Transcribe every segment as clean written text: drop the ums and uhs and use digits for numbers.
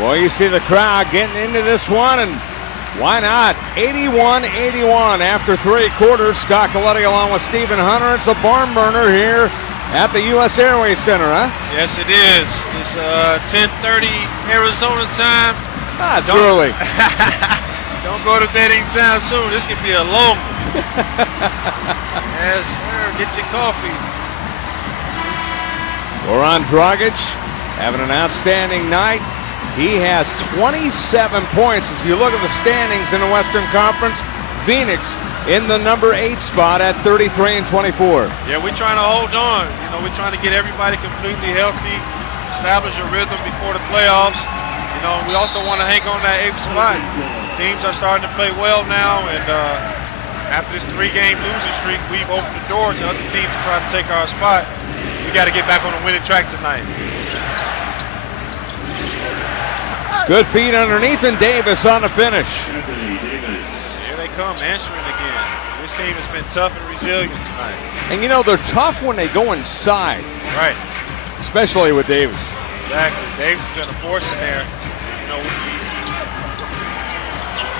Well, you see the crowd getting into this one, and why not? 81-81 after 3 quarters. Scott Coletti along with Stephen Hunter. It's a barn burner here at the U.S. Airways Center, huh? Yes, it is. It's 10:30 Arizona time. It's early. Don't go to bed anytime soon. This could be a long one. Yes, sir. Get your coffee. Goran Dragic having an outstanding night. He has 27 points. As you look at the standings in the Western Conference, Phoenix in the number 8 spot at 33-24. Yeah, we're trying to hold on. We're trying to get everybody completely healthy, establish a rhythm before the playoffs. We also want to hang on that 8th spot. Teams are starting to play well now, and after this 3-game losing streak, we've opened the door to other teams to try to take our spot. We got to get back on the winning track tonight. Good feed underneath, and Davis on the finish. Here they come, answering again. This team has been tough and resilient tonight. And they're tough when they go inside. Right. Especially with Davis. Exactly. Davis has been a force in there. We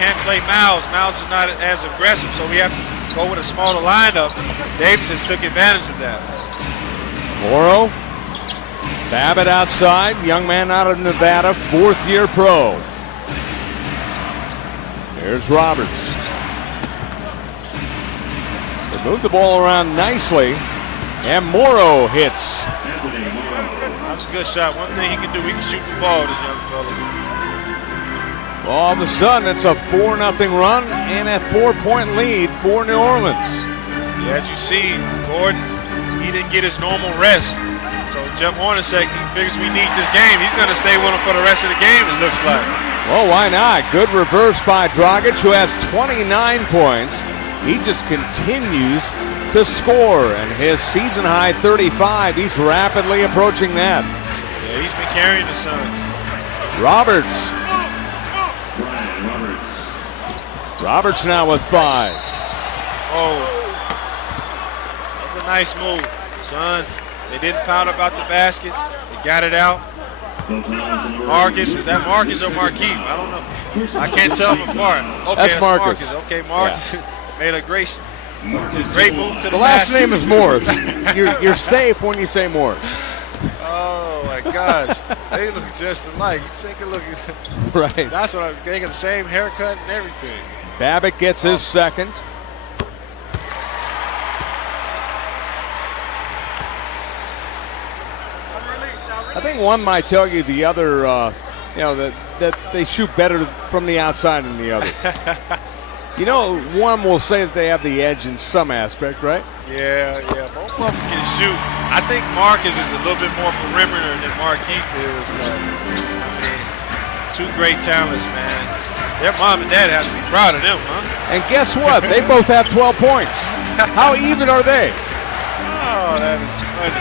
can't play Miles. Miles is not as aggressive, so we have to go with a smaller lineup. Davis has took advantage of that. Morrow. Babbitt outside, young man out of Nevada, 4th-year pro. Here's Roberts. They move the ball around nicely, and Morrow hits. That's a good shot. One thing he can do, he can shoot the ball, this young fella. All of a sudden, it's a 4-0 run and a 4-point lead for New Orleans. Yeah, as you see, Gordon, he didn't get his normal rest. So Jeff Hornacek, he figures we need this game. He's going to stay with him for the rest of the game, it looks like. Well, why not? Good reverse by Dragic, who has 29 points. He just continues to score, and his season-high 35, he's rapidly approaching that. Yeah, he's been carrying the Suns. Roberts. Roberts now with 5. Oh, that's a nice move. Suns, they didn't pout about the basket. They got it out. Marcus, is that Marcus or Markieff? I don't know. I can't tell them apart. Okay, that's Marcus. Okay, Marcus made a great move to the last name is Morris. You're safe when you say Morris. Oh my gosh, they look just alike. You take a look at right. That's what I'm thinking. The same haircut and everything. Babbitt gets his second. I think one might tell you the other, that they shoot better from the outside than the other. One will say that they have the edge in some aspect, right? Yeah. Both of them can shoot. I think Marcus is a little bit more perimeter than Markieff is, but 2 great talents, man. Their mom and dad have to be proud of them, huh? And guess what? They both have 12 points. How even are they? Oh, that is funny.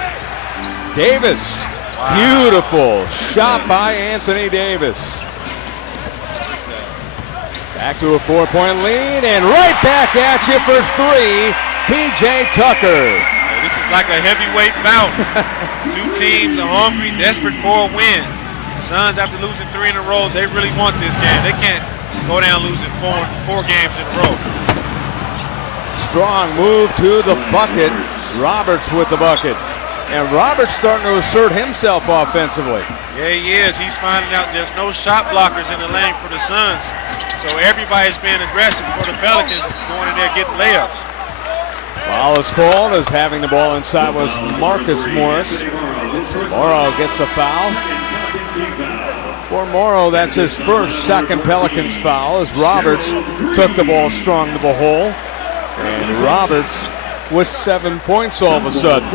Davis. Wow. Beautiful shot by Anthony Davis. Back to a 4-point lead, and right back at you for 3, P.J. Tucker. This is like a heavyweight bout. 2 teams are hungry, desperate for a win. Suns, after losing 3 in a row, they really want this game. They can't go down losing 4 games in a row. Strong move to the bucket. Roberts with the bucket. And Roberts starting to assert himself offensively. Yeah, he is. He's finding out there's no shot blockers in the lane for the Suns. So everybody's being aggressive for the Pelicans, going in there getting layups. Foul is called as having the ball inside was Marcus Morris. Morrow gets the foul. For Morrow, that's his first second Pelicans foul as Roberts took the ball strong to the hole. And Roberts with 7 points all of a sudden.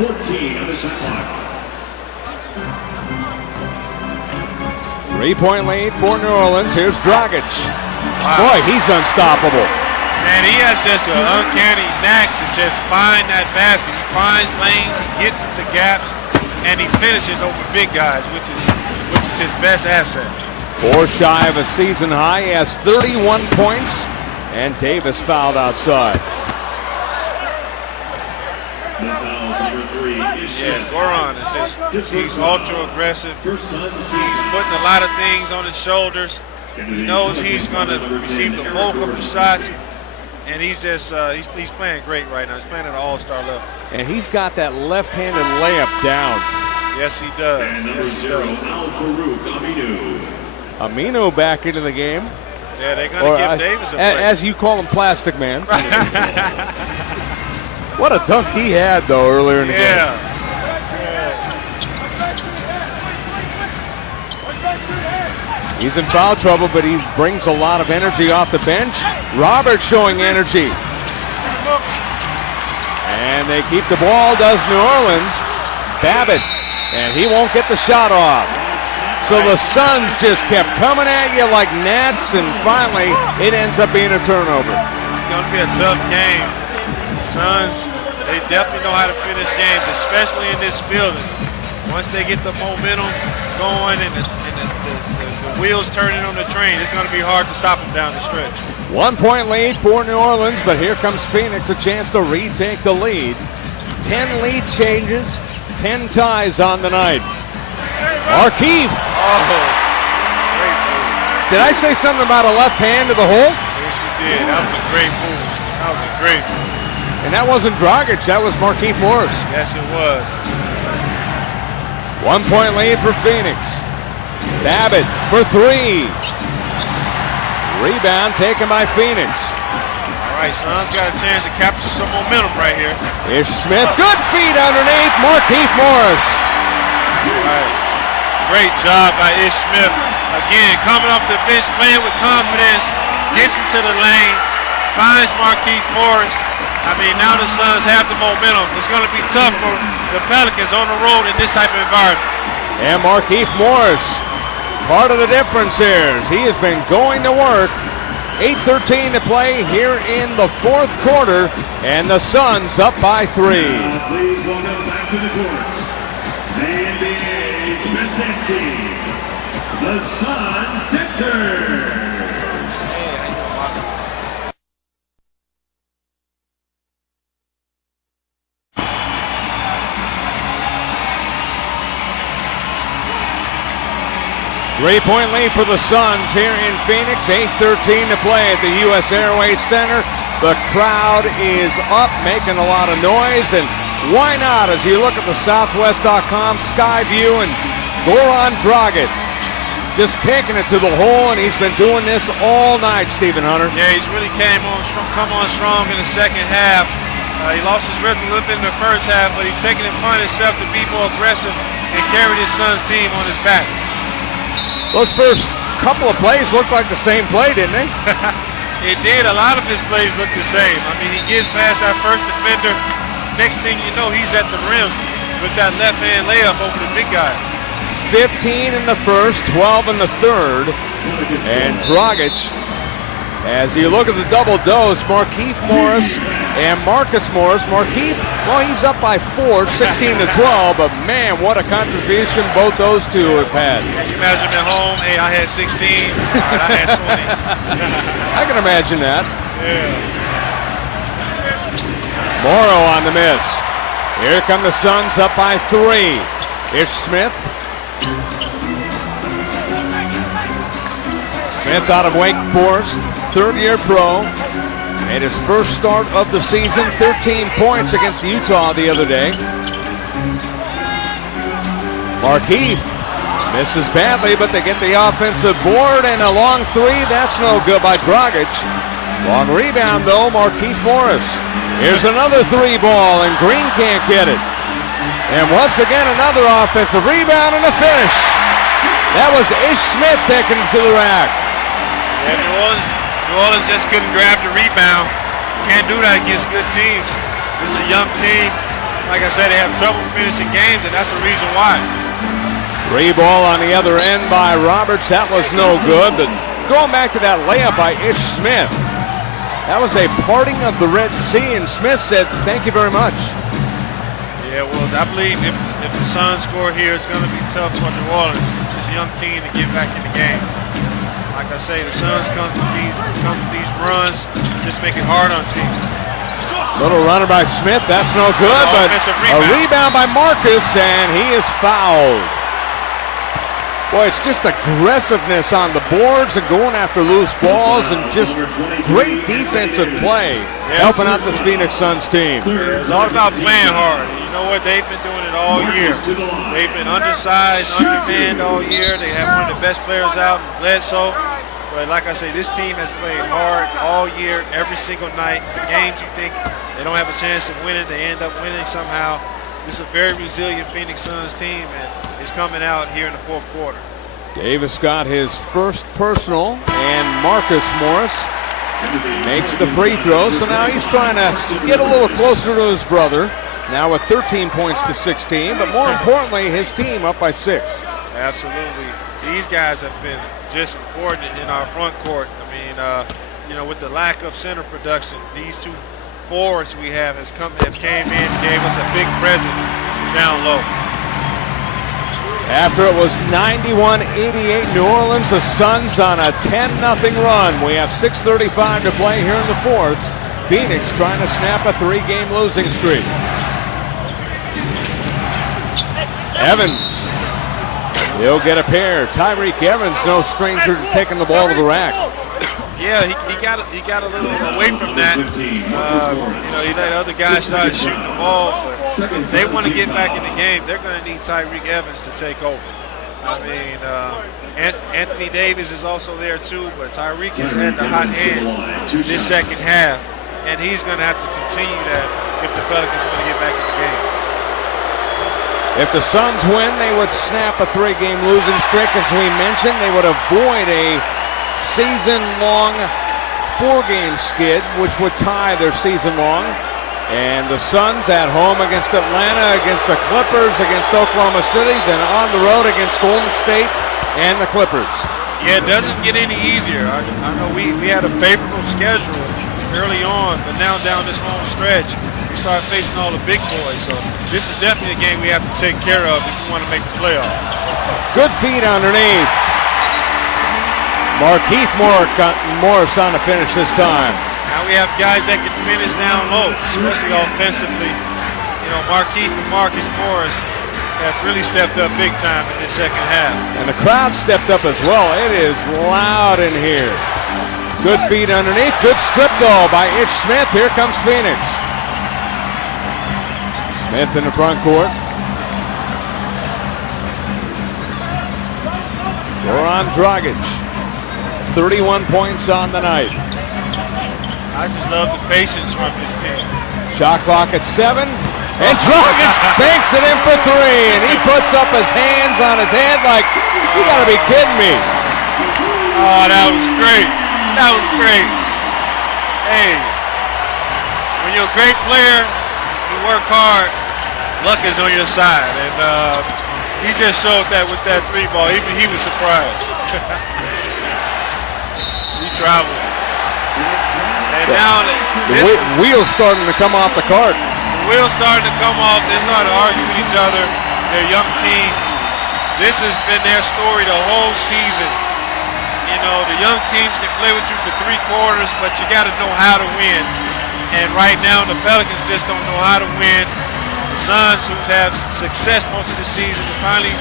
3-point lead for New Orleans. Here's Dragic. Wow. Boy, he's unstoppable. Man, he has just an uncanny knack to just find that basket. He finds lanes, he gets into gaps, and he finishes over big guys, which is his best asset. 4 shy of a season high. He has 31 points, and Davis fouled outside. Yeah, Goran is he's ultra aggressive. He's putting a lot of things on his shoulders. He knows he's going to receive the bulk of the shots. And he's just he's playing great right now. He's playing at an all-star level. And he's got that left-handed layup down. Yes, he does. Yes, he does. Aminu back into the game. Yeah, they're going to give Davis a break. As you call him, Plastic Man. What a dunk he had, though, earlier in the game. He's in foul trouble, but he brings a lot of energy off the bench. Roberts showing energy. And they keep the ball, does New Orleans. Babbitt, and he won't get the shot off. So the Suns just kept coming at you like gnats, and finally it ends up being a turnover. It's going to be a tough game. The Suns, they definitely know how to finish games, especially in this building. Once they get the momentum going and the wheels turning on the train, it's going to be hard to stop them down the stretch. 1 point lead for New Orleans, but here comes Phoenix, a chance to retake the lead. 10 lead changes, 10 ties on the night. Markieff. Oh, great move. Did I say something about a left hand to the hole? Yes, you did. That was a great move. That was a great move. And that wasn't Dragic, that was Markieff Morris. Yes, it was. 1 point lead for Phoenix. Babbitt for three. Rebound taken by Phoenix. All right, Suns got a chance to capture some momentum right here. Ish Smith, good feed underneath, Markieff Morris. All right. Great job by Ish Smith. Again, coming off the bench, playing with confidence, gets into the lane, finds Markieff Morris. I mean, now the Suns have the momentum. It's going to be tough for the Pelicans on the road in this type of environment. And Markieff Morris, part of the difference here is he has been going to work. 8:13 to play here in the fourth quarter, and the Suns up by 3. Please welcome back to the court, the NBA's best team, the Suns Sixers. 3-point lead for the Suns here in Phoenix. 8:13 to play at the U.S. Airways Center. The crowd is up, making a lot of noise, and why not? As you look at the Southwest.com sky view, and Goran Dragic just taking it to the hole, and he's been doing this all night, Stephen Hunter. Yeah, he's really come on strong in the second half. He lost his rhythm a little bit in the first half, but he's taking it upon himself to be more aggressive and carry his Suns team on his back. Those first couple of plays looked like the same play, didn't they? It did. A lot of his plays look the same. I mean, he gets past that first defender. Next thing you know, he's at the rim with that left-hand layup over the big guy. 15 in the first, 12 in the third. And Dragic, as you look at the double dose, Markieff Morris and Marcus Morris. Markieff, well, he's up by 4, 16 to 12, but man, what a contribution both those two have had. Can you imagine at home? Hey, I had 16. All right, I had 20. I can imagine that. Yeah. Morrow on the miss. Here come the Suns up by 3. Ish Smith. Smith out of Wake Forest, third-year pro. Made his first start of the season, 13 points against Utah the other day. Markieff misses badly, but they get the offensive board, and a long three, that's no good by Dragic. Long rebound, though, Markieff Morris. Here's another three ball, and Green can't get it. And once again, another offensive rebound and a finish. That was Ish Smith taking it to the rack. Yeah, New Orleans just couldn't grab the rebound. Can't do that against good teams. This is a young team. Like I said, they have trouble finishing games, and that's the reason why. Three ball on the other end by Roberts. That was no good. But going back to that layup by Ish Smith, that was a parting of the Red Sea, and Smith said, thank you very much. Yeah, well, I believe if the Suns score here, it's going to be tough for New Orleans, this young team, to get back in the game. Like I say, the Suns come with these runs, just make it hard on teams. Little runner by Smith. That's no good, but a rebound by Marcus, and he is fouled. Boy, it's just aggressiveness on the boards and going after loose balls and just great defensive play helping out this Phoenix Suns team. It's all about playing hard. You know what? They've been doing it all year. They've been undersized, undermanned all year. They have one of the best players out in Bledsoe. But like I say, this team has played hard all year, every single night. The games you think they don't have a chance of winning, they end up winning somehow. This is a very resilient Phoenix Suns team, and it's coming out here in the fourth quarter. Davis got his first personal, and Marcus Morris makes the free throw. So now he's trying to get a little closer to his brother. Now with 13 points to 16, but more importantly, his team up by 6. Absolutely. These guys have been just important in our front court. I mean, with the lack of center production, these two forwards we have came in and gave us a big present down low. After it was 91-88 New Orleans, the Suns on a 10-0 run. We have 6:35 to play here in the fourth. Phoenix trying to snap a 3-game losing streak. Evans, he'll get a pair. Tyreke Evans, no stranger to taking the ball to the rack. Yeah, he got a little away from that. He let other guys start shooting the ball, but if they want to get back in the game, they're going to need Tyreke Evans to take over. I mean, Anthony Davis is also there too, but Tyreke has had the hot hand this second half, and he's going to have to continue that if the Pelicans want to get back in the game. If the Suns win, they would snap a 3-game losing streak. As we mentioned, they would avoid a season-long 4-game skid, which would tie their season-long. And the Suns at home against Atlanta, against the Clippers, against Oklahoma City, then on the road against Golden State and the Clippers. Yeah, it doesn't get any easier. I know we had a favorable schedule early on, but now down this home stretch, we start facing all the big boys. So this is definitely a game we have to take care of if we want to make the playoffs. Good feed underneath. Markieff Morris on the finish this time. Now we have guys that can finish down low, especially offensively. You know, Markieff and Marcus Morris have really stepped up big time in this second half. And the crowd stepped up as well. It is loud in here. Good feed underneath. Good strip goal by Ish Smith. Here comes Phoenix. Smith in the front court. Goran Dragic. 31 points on the night. I just love the patience from this team. Shot clock at 7. And Dragic banks it in for 3. And he puts up his hands on his head like, you gotta be kidding me. Oh, that was great. That was great. Hey, when you're a great player, you work hard, luck is on your side. And he just showed that with that 3 ball. Even he was surprised. He traveled. And now the wheels starting to come off the cart. The wheels starting to come off. They started to argue with each other. Their young team. This has been their story the whole season. You know, the young teams can play with you for 3 quarters, but you got to know how to win. And right now, the Pelicans just don't know how to win. The Suns, who have success most of the season, finally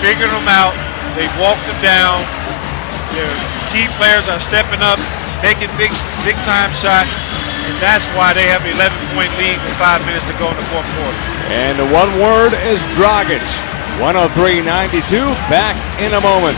figured them out. They've walked them down. Their key players are stepping up, making big time shots, and that's why they have an 11-point lead with 5 minutes to go in the fourth quarter. And the one word is Dragic. 103-92. Back in a moment.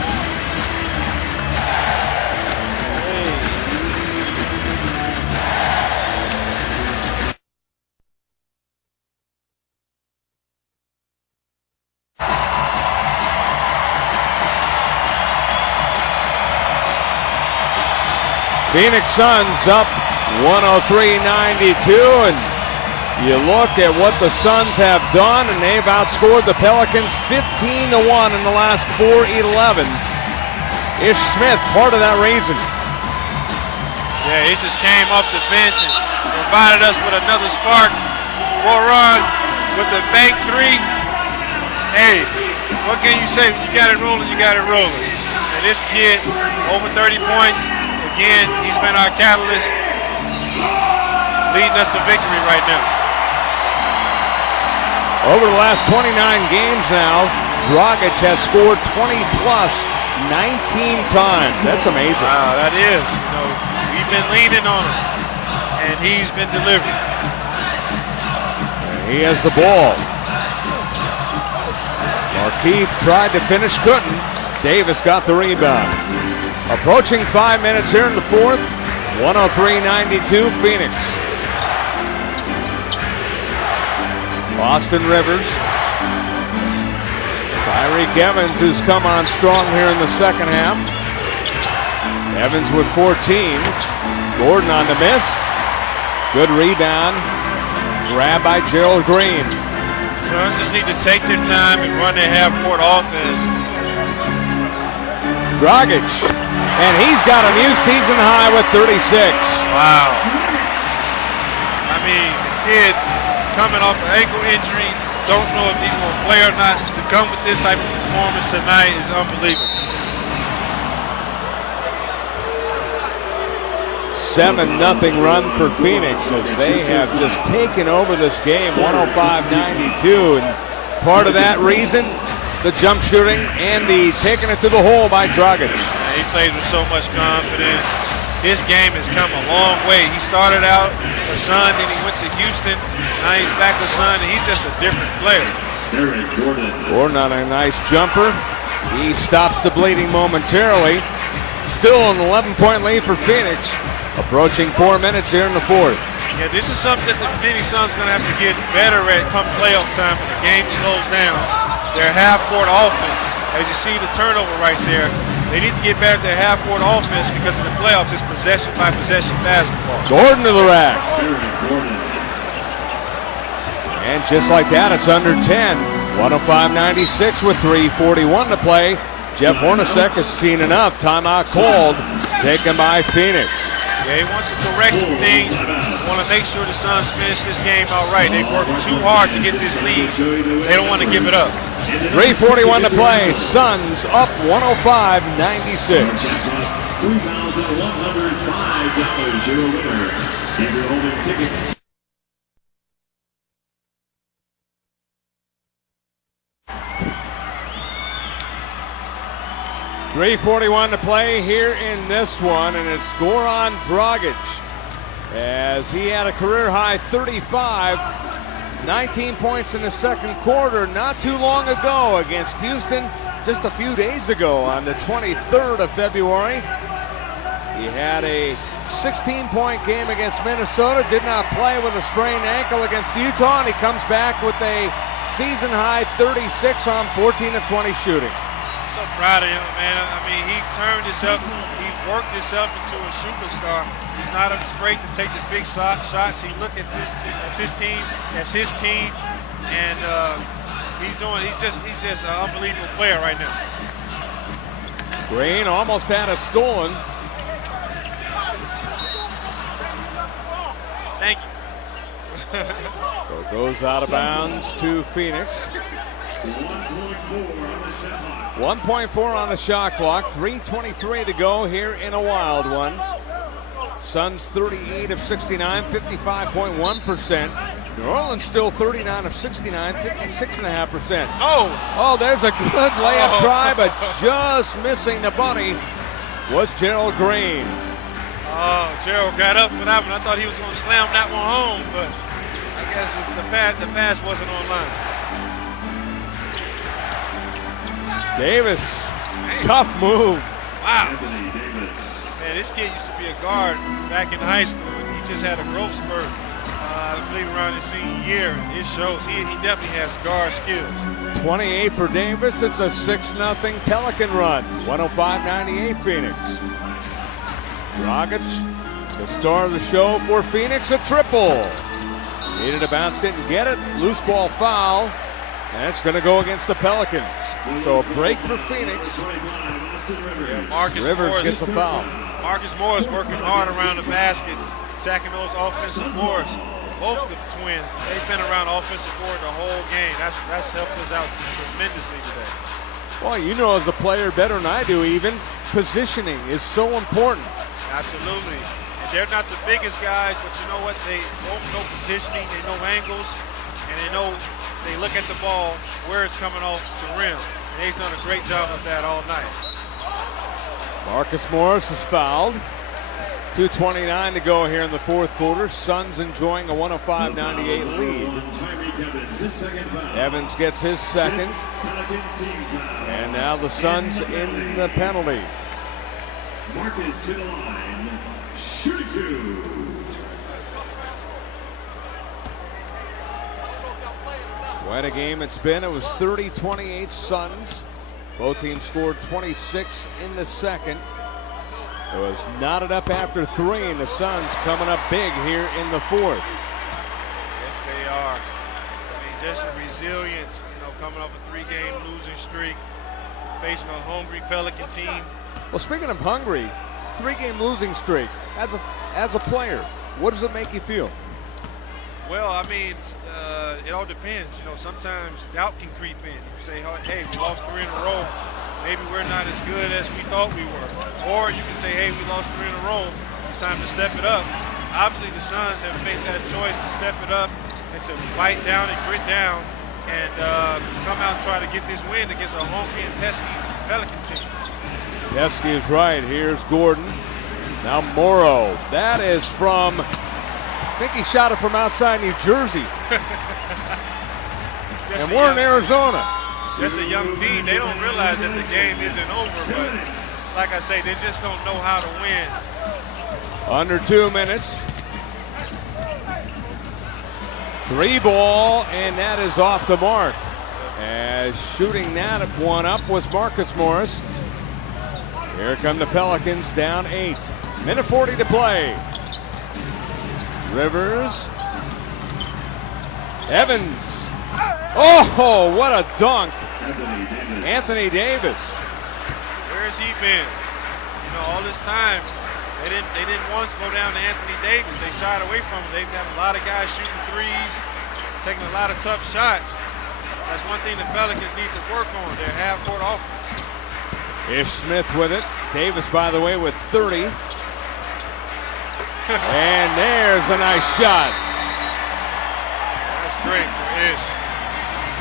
Phoenix Suns up 103-92, and you look at what the Suns have done, and they've outscored the Pelicans 15-1 in the last 4-11. Ish Smith, part of that reason. Yeah, he just came off the bench and provided us with another spark. Goran with the bank 3. Hey, what can you say? When you got it rolling, you got it rolling. And this kid, over 30 points. Again, he's been our catalyst. leading us to victory right now. Over the last 29 games now, Dragic has scored 20-plus 19 times. That's amazing. Wow, that is. You know, we've been leaning on him, and he's been delivering. He has the ball. Markieff tried to finish, couldn't. Davis got the rebound. Approaching 5 minutes here in the fourth. 103-92 Phoenix. Austin Rivers. Tyreke Evans has come on strong here in the second half. Evans with 14. Gordon on the miss. Good rebound. Grab by Gerald Green. Suns just need to take their time and run their half-court offense. Dragic. And he's got a new season high with 36. Wow. I mean, the kid coming off an ankle injury, don't know if he's going to play or not. To come with this type of performance tonight is unbelievable. 7-0 run for Phoenix as they have just taken over this game, 105-92. And part of that reason, the jump shooting and the taking it to the hole by Dragic. He plays with so much confidence. His game has come a long way. He started out with Sun, then he went to Houston. Now he's back with Sun, and he's just a different player. Gordon on a nice jumper. He stops the bleeding momentarily. Still an 11-point lead for Phoenix. Approaching 4 minutes here in the fourth. Yeah, this is something that the Phoenix Suns going to have to get better at come playoff time when the game slows down. Their half-court offense, as you see the turnover right there, they need to get back to their half-court offense because in the playoffs it's possession-by-possession basketball. Gordon to the rack. And just like that, it's under 10. 105-96 with 3:41 to play. Jeff Hornacek has seen enough. Timeout called, taken by Phoenix. Yeah, he wants to correct some things. Want to make sure the Suns finish this game out right. They've worked too hard to get this lead. They don't want to give it up. 3:41 to play. Suns up 105-96. $3,105. You're a winner. If you're holding tickets. .341 to play here in this one, and it's Goran Dragic as he had a career-high 35, 19 points in the second quarter not too long ago against Houston, just a few days ago on the 23rd of February. He had a 16-point game against Minnesota, did not play with a sprained ankle against Utah, and he comes back with a season-high 36 on 14 of 20 shooting. So proud of him, man. I mean, he turned himself, he worked himself into a superstar. He's not afraid to take the big shots. He looked at this team as his team, and he's just an unbelievable player right now. Green almost had a stolen. Thank you. So it goes out of bounds to Phoenix. 1.4 on the shot clock. 3:23 to go here in a wild one. Suns 38 of 69, 55.1%. New Orleans still 39 of 69, 56.5%. Oh, there's a good layup try, but just missing the bunny was Gerald Green. Oh, Gerald got up for that one. I thought he was going to slam that one home, but I guess it's the pass wasn't online. Davis, tough move. Wow. Man, this kid used to be a guard back in high school. He just had a growth spurt, I believe, around his senior year. It shows he definitely has guard skills. 28 for Davis. It's a 6-0 Pelican run. 105-98 Phoenix. Dragic, the star of the show for Phoenix, a triple. Needed a bounce, didn't get it. Loose ball foul. And it's going to go against the Pelicans. So a break for Phoenix. Yeah, Marcus Rivers Morris gets a foul. Marcus Morris working hard around the basket, attacking those offensive boards. Both the twins, they've been around offensive board the whole game. That's helped us out tremendously today. Well, you know as a player better than I do even, positioning is so important. Absolutely. And they're not the biggest guys, but you know what? They both know positioning, they know angles, and they look at the ball where it's coming off the rim. And they've done a great job of that all night. Marcus Morris is fouled. 2:29 to go here in the fourth quarter. Suns enjoying a 105-98 lead. Evans gets his second. And now the Suns in the penalty. Marcus to the line. Shoot two. What a game it's been. It was 30-28 Suns. Both teams scored 26 in the second. It was knotted up after 3, and the Suns coming up big here in the fourth. Yes, they are. I mean, just the resilience, coming off a 3-game losing streak, facing a hungry Pelican team. Well, speaking of hungry, 3-game losing streak. As a player, what does it make you feel? Well, I mean, it all depends. Sometimes doubt can creep in. You say, hey, we lost 3 in a row. Maybe we're not as good as we thought we were. Or you can say, hey, we lost 3 in a row. It's time to step it up. Obviously, the Suns have made that choice to step it up and to fight down and grit down and come out and try to get this win against a hungry and pesky Pelican team. Pesky is right. Here's Gordon. Now Morrow. That is from, I think he shot it from outside New Jersey. And we're in Arizona. Just a young team. They don't realize that the game isn't over, but like I say, they just don't know how to win. Under 2 minutes. 3 ball, and that is off the mark. As shooting that one up was Marcus Morris. Here come the Pelicans, down 8. Minute 40 to play. Rivers. Evans. Oh, what a dunk. Anthony Davis. Where's he been? All this time, they didn't once go down to Anthony Davis. They shied away from him. They've got a lot of guys shooting threes, taking a lot of tough shots. That's one thing the Pelicans need to work on, their half-court offense. Ish Smith with it. Davis, by the way, with 30. And there's a nice shot. That's great for Ish.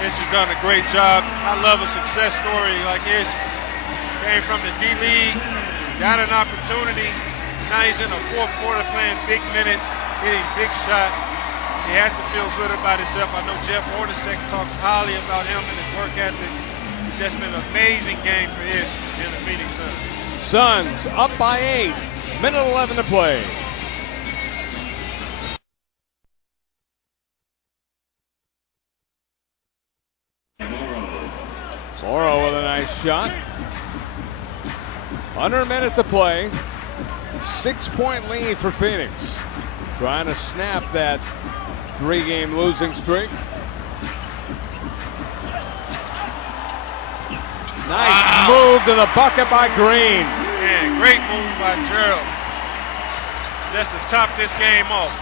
Ish has done a great job. I love a success story like Ish. Came from the D-League, got an opportunity. Now he's in the fourth quarter playing big minutes, hitting big shots. He has to feel good about himself. I know Jeff Hornacek talks highly about him and his work ethic. It's just been an amazing game for Ish and the Phoenix Suns. Suns up by 8. Minute 11 to play. Morrow with a nice shot. Under a minute to play. 6-point lead for Phoenix. Trying to snap that 3-game losing streak. Nice move to the bucket by Green. Man, great move by Gerald. Just to top this game off.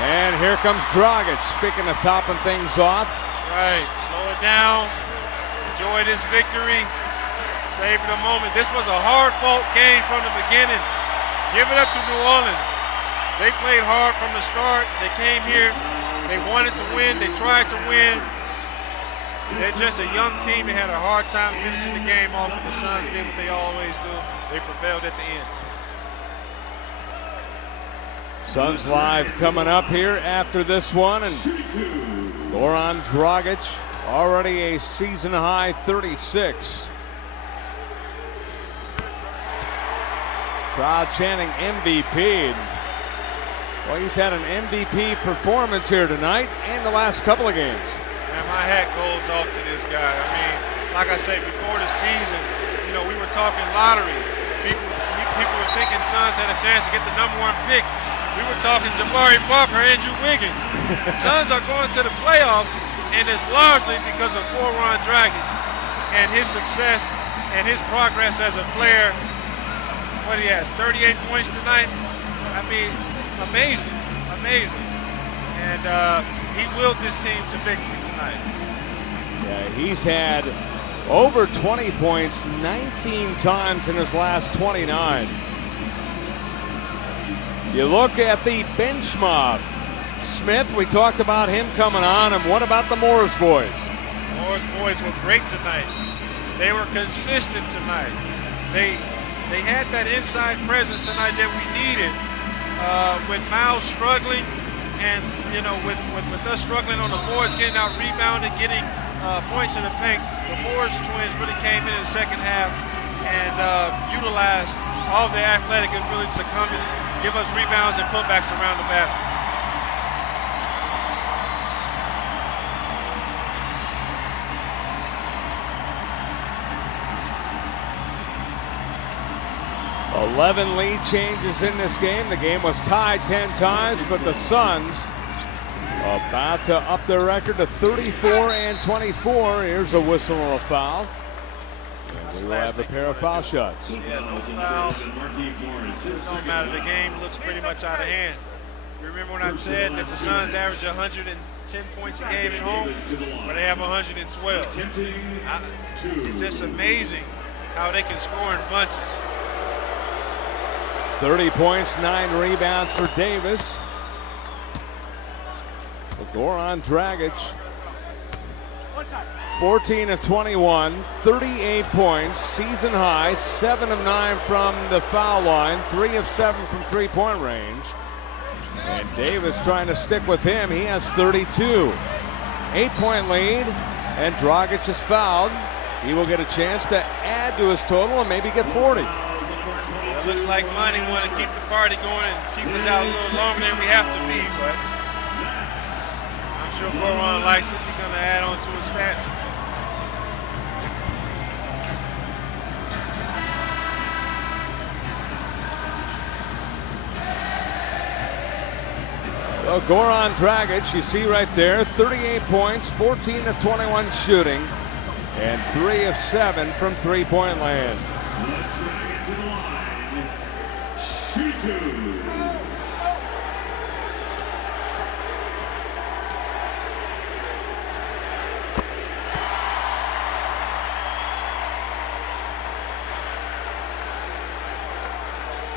And here comes Dragic. Speaking of topping things off. That's right. Slow it down. Enjoy this victory. Savor the moment. This was a hard-fought game from the beginning. Give it up to New Orleans. They played hard from the start. They came here. They wanted to win. They tried to win. They're just a young team. They had a hard time finishing the game off, and the Suns did what they always do. They prevailed at the end. Suns Live coming up here after this one, and Goran Dragic already a season-high 36. Crowd chanting MVP. Well, he's had an MVP performance here tonight and the last couple of games. Man, my hat goes off to this guy. I mean, like I say, before the season, we were talking lottery. People were thinking Suns had a chance to get the #1 pick. We were talking Jabari Parker, Andrew Wiggins. Suns are going to the playoffs, and it's largely because of Goran Dragic and his success and his progress as a player. What he has, 38 points tonight. I mean, amazing. And he willed this team to victory tonight. Yeah, he's had over 20 points 19 times in his last 29. You look at the bench mob. Smith, we talked about him coming on, and what about the Morris boys? Morris boys were great tonight. They were consistent tonight. They had that inside presence tonight that we needed. With Miles struggling, and with us struggling on the boards, getting out rebounded, getting points in the paint, the Morris twins really came in the second half and utilized all their athletic ability to come and give us rebounds and putbacks around the basket. $11 lead changes in this game. The game was tied 10 times, but the Suns about to up their record to 34-24. Here's a whistle and a foul. And we will have a pair of foul shots. Yeah, no fouls. It don't matter. The game looks pretty much out of hand. Remember when I said that the Suns average 110 points a game at home, but they have 112. It's just amazing how they can score in bunches. 30 points, 9 rebounds for Davis. Goran Dragic, 14 of 21, 38 points, season high, 7 of 9 from the foul line, 3 of 7 from three-point range. And Davis trying to stick with him. He has 32. 8-point lead, and Dragic is fouled. He will get a chance to add to his total and maybe get 40. It looks like Monty want to keep the party going and keep us out a little longer than we have to be, but I'm sure Goran likes it. He's going to add on to his stats. Well, Goran Dragic, you see right there, 38 points, 14 of 21 shooting, and 3 of 7 from three-point land.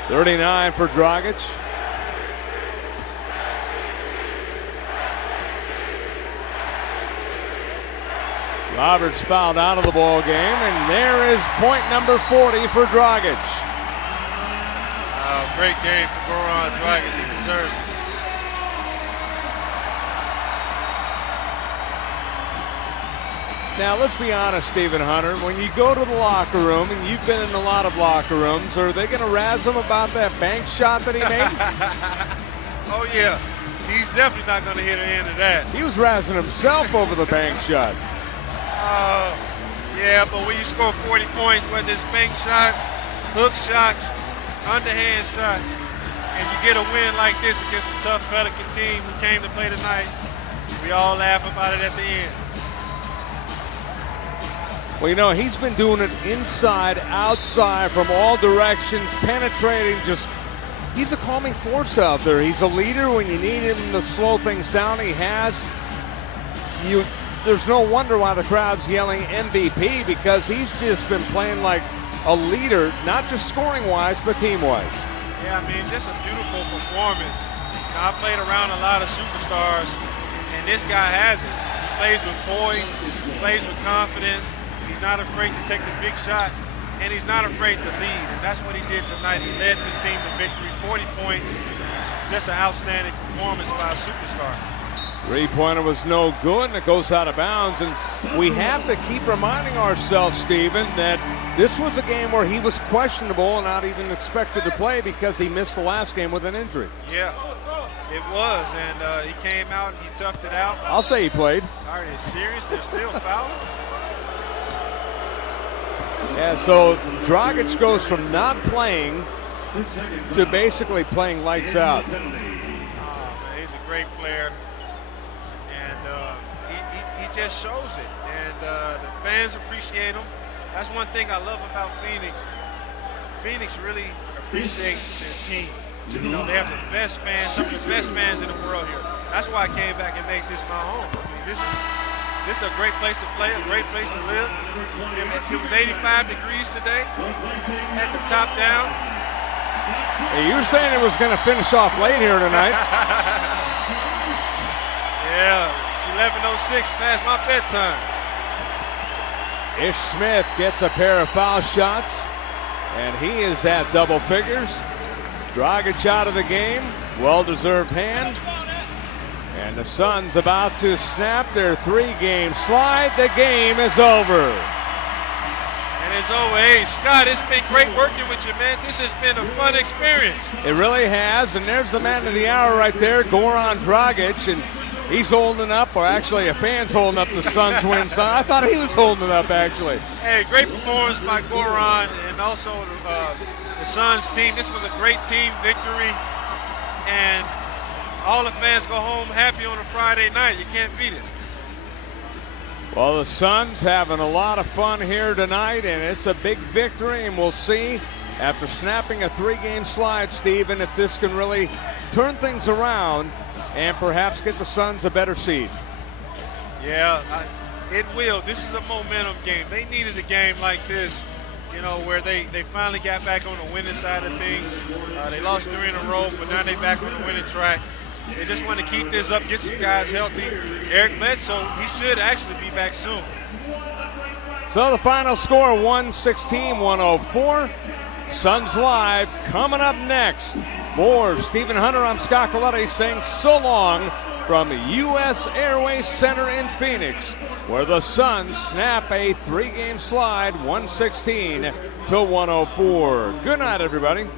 $39 for Dragic. Roberts fouled out of the ball game, and there is point number 40 for Dragic. Great game for Goran Dragic. He deserves it. Now, let's be honest, Stephen Hunter. When you go to the locker room, and you've been in a lot of locker rooms, are they going to razz him about that bank shot that he made? Oh, yeah. He's definitely not going to hit the end of that. He was razzing himself over the bank shot. Yeah, but when you score 40 points, whether it's bank shots, hook shots, underhand shots, and you get a win like this against a tough Pelican team who came to play tonight, we all laugh about it at the end. Well, you know, he's been doing it inside, outside, from all directions, penetrating, he's a calming force out there. He's a leader when you need him to slow things down. He has. There's no wonder why the crowd's yelling MVP, because he's just been playing like a leader, not just scoring-wise, but team-wise. Yeah, I mean, just a beautiful performance. You know, I played around a lot of superstars, and this guy has it. He plays with poise, he plays with confidence. He's not afraid to take the big shot, and he's not afraid to lead, and that's what he did tonight. He led this team to victory, 40 points. Just an outstanding performance by a superstar. Three-pointer was no good, and it goes out of bounds. And we have to keep reminding ourselves, Stephen, that this was a game where he was questionable and not even expected to play because he missed the last game with an injury. Yeah, it was, and he came out and he toughed it out. I'll say he played. All right, it's serious? They're still fouling? Yeah, so Dragic goes from not playing to basically playing lights out. Oh, man, he's a great player. He just shows it, and the fans appreciate him. That's one thing I love about Phoenix. Phoenix really appreciates their team. You know, they have the best fans, some of the best fans in the world here. That's why I came back and made this my home. I mean, this is a great place to play, a great place to live. It was 85 degrees today. Had the top down. Hey, you were saying it was going to finish off late here tonight. Yeah, it's 11:06 past my bedtime. Ish Smith gets a pair of foul shots, and he is at double figures. Dragic out of the game, well-deserved hand. And the Suns about to snap their 3-game slide. The game is over. And it's over. Hey, Scott, it's been great working with you, man. This has been a fun experience. It really has, and there's the man of the hour right there, Goran Dragic, and he's holding up, or actually a fan's holding up the Suns win. So I thought he was holding it up, actually. Hey, great performance by Goran and also the Suns team. This was a great team victory, and all the fans go home happy on a Friday night. You can't beat it. Well, the Suns having a lot of fun here tonight, and it's a big victory, and we'll see after snapping a 3-game slide, Stephen, if this can really turn things around and perhaps get the Suns a better seed. Yeah, it will. This is a momentum game. They needed a game like this, where they finally got back on the winning side of things. They lost 3 in a row, but now they're back on the winning track. They just want to keep this up, get some guys healthy. Eric Bledsoe, he should actually be back soon. So the final score, 116-104. Suns Live coming up next. For Stephen Hunter, I'm Scott Colletti saying so long from U.S. Airways Center in Phoenix, where the Suns snap a 3-game slide, 116-104. Good night, everybody.